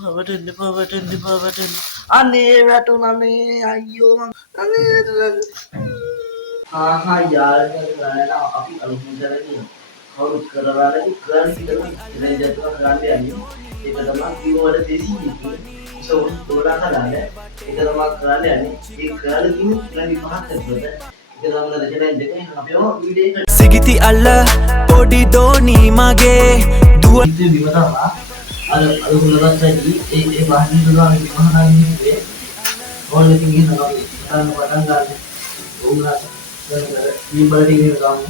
පවටෙන්න අනේ වැටුනනේ අයියෝ මං අනේ ආහා යාළුවෝ ගාලා අපි අලුත් කරගෙන කවුරුත් කරලා නැති කරන් කියලා ඉතින් ජතුන කරන්න යන්නේ ඒක තමයි කිව්වල දෙසි කිව්වේ උසවුන් තෝරා කලාද ඒක තමයි කරන්න යන්නේ ඒ කරලා කිව්ව ඉතින් පහක් කරපොද ඒක තමයි රචනයෙන් දෙකේ අපිව වීඩියෝ එක සිගිති අල්ල පොඩි දෝනී මගේ දුව ඉතින් බිම තමයි අර හුලවත් ඇති ඒ වාහනේ දුරාන විමහනාන් ඉන්නේ ඕන ඉතින් ගිහින් අපි ගන්න පටන් ගන්න උන්ලා මේ බලටි ඉගෙන ගමු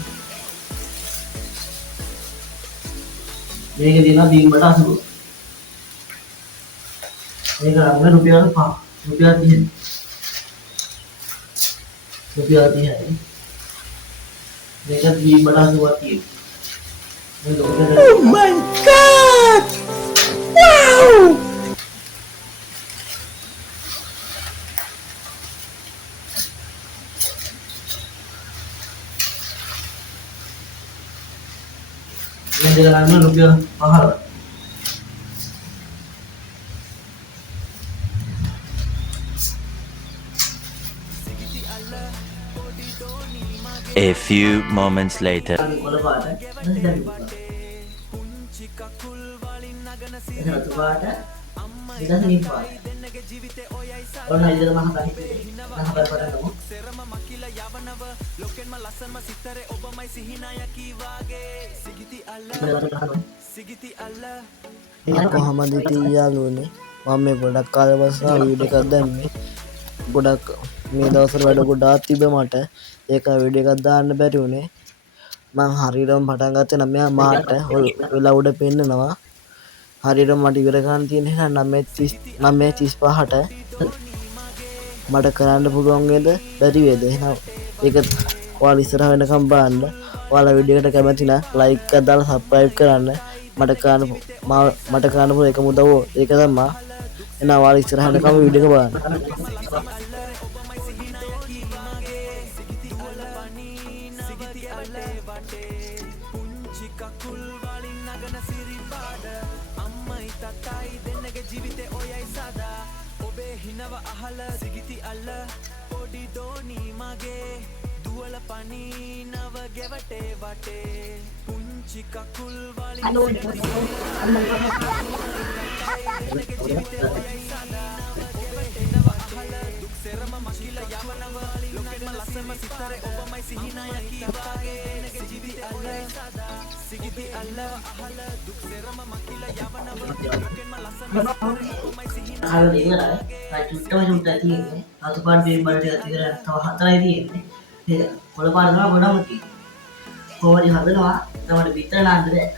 මේක දෙනවා බීම්බට 80 මේක ගන්න රුපියල් 5 රුපියල් 30 රුපියල් 30යි මේක බීම්බට 80ක් තියෙනවා Oh my god! Wow! මේ දෙක ගන්න රුපියල් 15 A few moments later. කොළ පාට නැති දැන් රතු පාට ඉතින් නිල් පාට ඔන්න ඉතින් මම හිතන්නේ මම බලපරනමු කොහමද ඉතින් යාළුවනේ මම මේ ගොඩක් කාලෙ පස්සේ වීඩියෝ එකක් දැම්මේ ගොඩක් මේ දවස්වල වැඩ ගොඩාක් තිබ්බ මට ඒක වීඩියෝ එකක් දාන්න බැරි වුණේ මම හරියටම පටන් ගත්තේ නම් මෙයා මාට වෙලා උඩ පෙන්නනවා හරියට මට ඉවර ගන්න තියෙන එහෙනම් 9:35ට මට කරන්න පුළුවන් වේද බැරි වේද එහෙනම් ඒක ඔයාලා ඉස්සරහ වෙනකම් බලන්න ඔයාලා වීඩියෝ එකට කැමති නම් ලයික් එකක් දාලා සබ්ස්ක්‍රයිබ් කරන්න මට කරන්න පුළුවන් එකම උදව්ව ඒක තමයි එහෙනම් ඔයාලා ඉස්සරහ වෙනකම් වීඩියෝ එක බලන්න සිගිති අල්ල පොඩි දෝනී මගේ දුවල පනීනව ගෙවටේ වටේ පුංචි කකුල් වලින් දුක් සෙරම මකිල යවනව ලොකෙම ලස්සම සිතරේ ඔබමයි සිහිනය කීවාගේ සිගිති අල්ල සිගිති අල්ල අහල දුක් සෙරම මකිල යවනව ලොකෙම ලස්සම සිතරේ ඔබමයි සිහිනය ආයෙත් ඉවරයි. චුට්ටම චුට්ටක් තියෙන්නේ. රතු පාට බීම් බලට ඉවරයි. තව 4යි තියෙන්නේ. ඒක කොළ පාට තමයි ගොඩම තියෙන්නේ. කොහොමද හදනවා? තමයි පිටර නාන්න බෑ.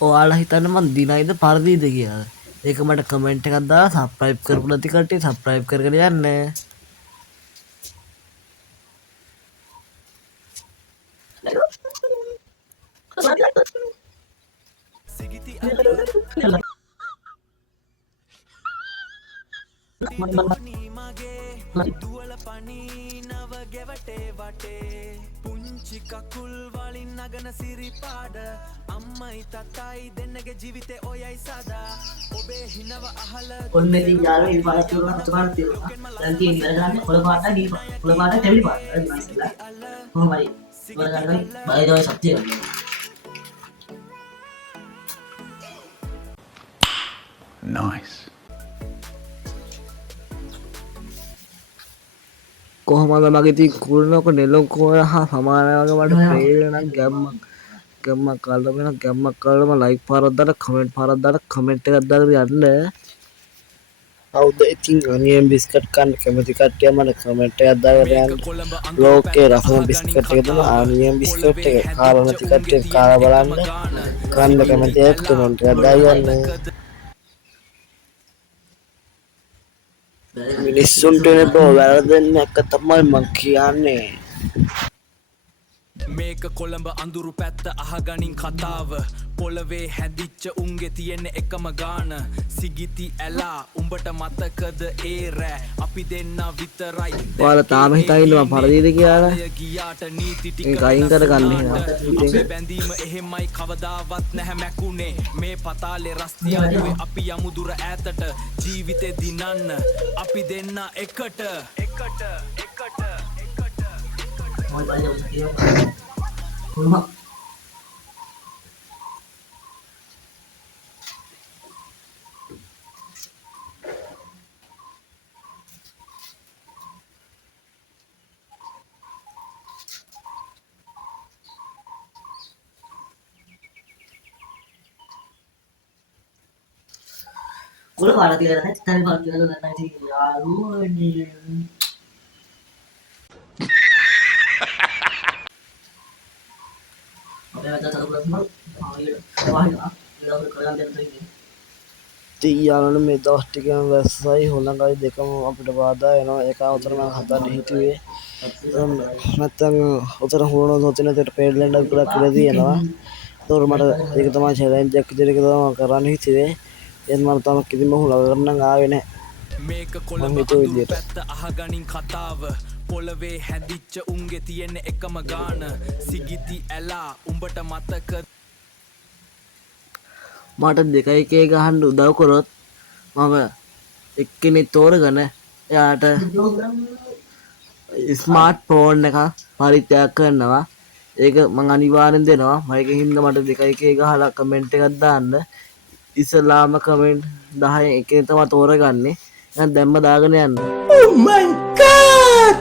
ඔයාලා හිතන්න මං දිනයිද පරදීද කියලා ඒක මට කමෙන්ට් එකක් දාලා සබ්ස්ක්‍රයිබ් කරපු නැති කට්ටිය සබ්ස්ක්‍රයිබ් කරගෙන යන්න සිගිති මගේ දුවල පනීනව ගෙවටේ වටේ පුංචි කකුල් වලින් නගන සිරිපාඩ අම්මයි තතයි දෙන්නගේ ජීවිතේ ඔයයි සදා ඔබේ හිනව අහල ඔන්න ඉතින් යාළුවෝ ඉතින් පාට කියනවා රතු පාට තියෙනවා. දැන් තියෙන ඉවර ගන්න කොළ පාට නිල් පාට. කොළ පාට තෙවලි පාට. හරි මම කියලා. කොහොමයි? ඉවර ගන්න බයදවයි සත්‍ය කරනවා. nice කොහොමද මගේ ඉතින් කුරුණක නෙළුම් කෝර හා සමාන වගේ මට ප්‍රේරණ ගැම්මක් කරලම ලයික් පාරක් දාලා කමෙන්ට් පාරක් දාලා කමෙන්ට් එකක් දාලා යන්න කවුද ඉතින් අනියම් බිස්කට් කන්න කැමති කට්ටිය මට කමෙන්ට් එකක් දාලා යන්න ලෝකේ රසම බිස්කට් එක තමයි අනියම් බිස්කට් එක කාලා නැති කට්ටිය කාලා බලන්න කන්න කැමති අය කමෙන්ට් එකක් දාලා යන්න මිනිස්සුන්ට නේ බෝ වැරදෙන්න එක තමයි මං කියන්නේ මේක කොළඹ අඳුරු පැත්ත අහගනින් කතාව පොළවේ හැදිච්ච උන්ගේ තියෙන එකම ගාන සිගිති ඇලා උඹට මතකද ඒ රෑ අපි දෙන්න විතරයි ඔයාලා තාම හිතා ඉන්නවා පරදීද කියලා ගියාට නීති ටික ඒක අයින් කරගන්න එහෙනම් අපේ බැඳීම එහෙමයි කවදාවත් නැහැ මැකුණේ මේ පතාලේ රස්තියාවේ අපි යමු දුර ඈතට ජීවිතේ දිනන්න අපි දෙන්න එකට Mau belajar sakit apa? Rumah. Udah kalau ada tiga tadi kalau kita ada tadi lalu ini. Oke, baca satu bulan semua. Oh iya, wah ya. Kita udah kalian dan tadi. ඉතින් යාළුවනේ මේ දවස් ටිකම වැස්සයි හොලඟයි දෙකම අපිට බාධා එනවා ඒක අවතර මම හදන්න හිතුවේ නැත්තම් උතර හොරන සොතිනට පෙරලෙන්ඩ ගොඩක් ඉඩ තියෙනවා ඒතකොට මට ඒක තමයි චැලෙන්ජ් එකක් විදිහට තමයි කරන්න හිතුවේ ඒත් මම තාම කිසිම හොලඟක් ආවේ නැහැ මේක කොළඹ අඳුරු පැත්ත අහගනින් කතාව පොළවේ හැදිච්ච උන්ගේ තියෙන එකම ගාන සිගිති ඇලා උඹට මතක මට 2-1 ගහන්න උදව් කරොත් මම එක්කෙනෙක් තෝරගෙන එයාට ස්මාර්ට් ෆෝන් එකක් පරිත්‍යාග කරනවා ඒක මම අනිවාර්යෙන් දෙනවා මම ඒකෙන් හින්දා මට 2-1 ගහලා කමෙන්ට් එකක් දාන්න ඉස්ලාම කමෙන්ට් 10 එකෙන් තමයි තෝරගන්නේ දැන් දැම්ම දාගෙන යන්න oh my god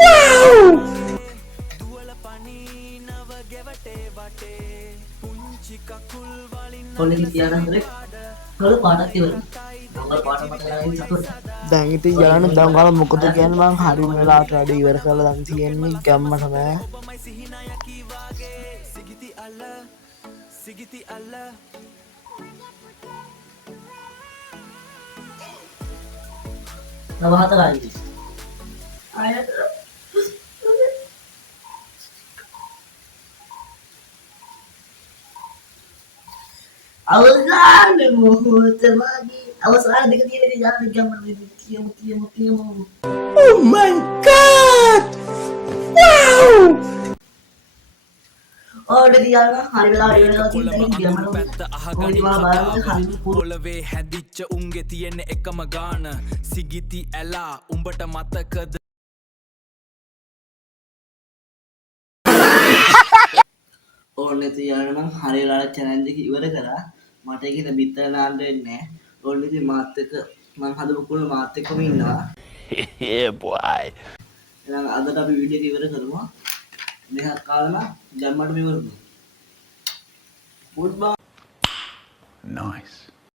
wow දුවල පනිනව ගෙවටේ වටේ පුංචි කකුල් වලින් Kalau ini tiada trek. Kalau pada tiada. Kalau pada mata lain satu. දැන් ඉතින් යන්න දැන් ඔයාලා මොකද කියන්නේ මං හරිම වෙලාවට වැඩ ඉවර කරලා දැන් තියෙන්නේ ගැම්මට නෑ ඔබමයි සිහිනයකි වාගේ සිගිති අල්ල Nama hata lagi. Ayat. Awas lah, mau terbagi. Awas lah, dekat dia di jalan di gambar itu. Tiam. oh my god wow Oh, udah di jalan. Hari bela Colombo kita di අඳුරු පැත්ත අහගනින් hari කතාව ini පොළවේ හැදිච්ච උන්ගේ තියෙන එකම ගාන සිගිති ඇලා උඹට මතකද ඕන්න තියන නම් හරි වෙලාවට චැලෙන්ජ් එක ඉවර කරා මට ඒක ඉතින් බිත්තර දාන්න වෙන්නේ නැහැ ඕන්න ඉතින් මාත් එක්ක මම හදපු කුල මාත් එක්කම ඉන්නවා Yeah, boy. එහෙනම් අදට අපි වීඩියෝ එක ඉවර කරමු මෙහා කාලම ජම්මට මෙවරුමු good bye Nice.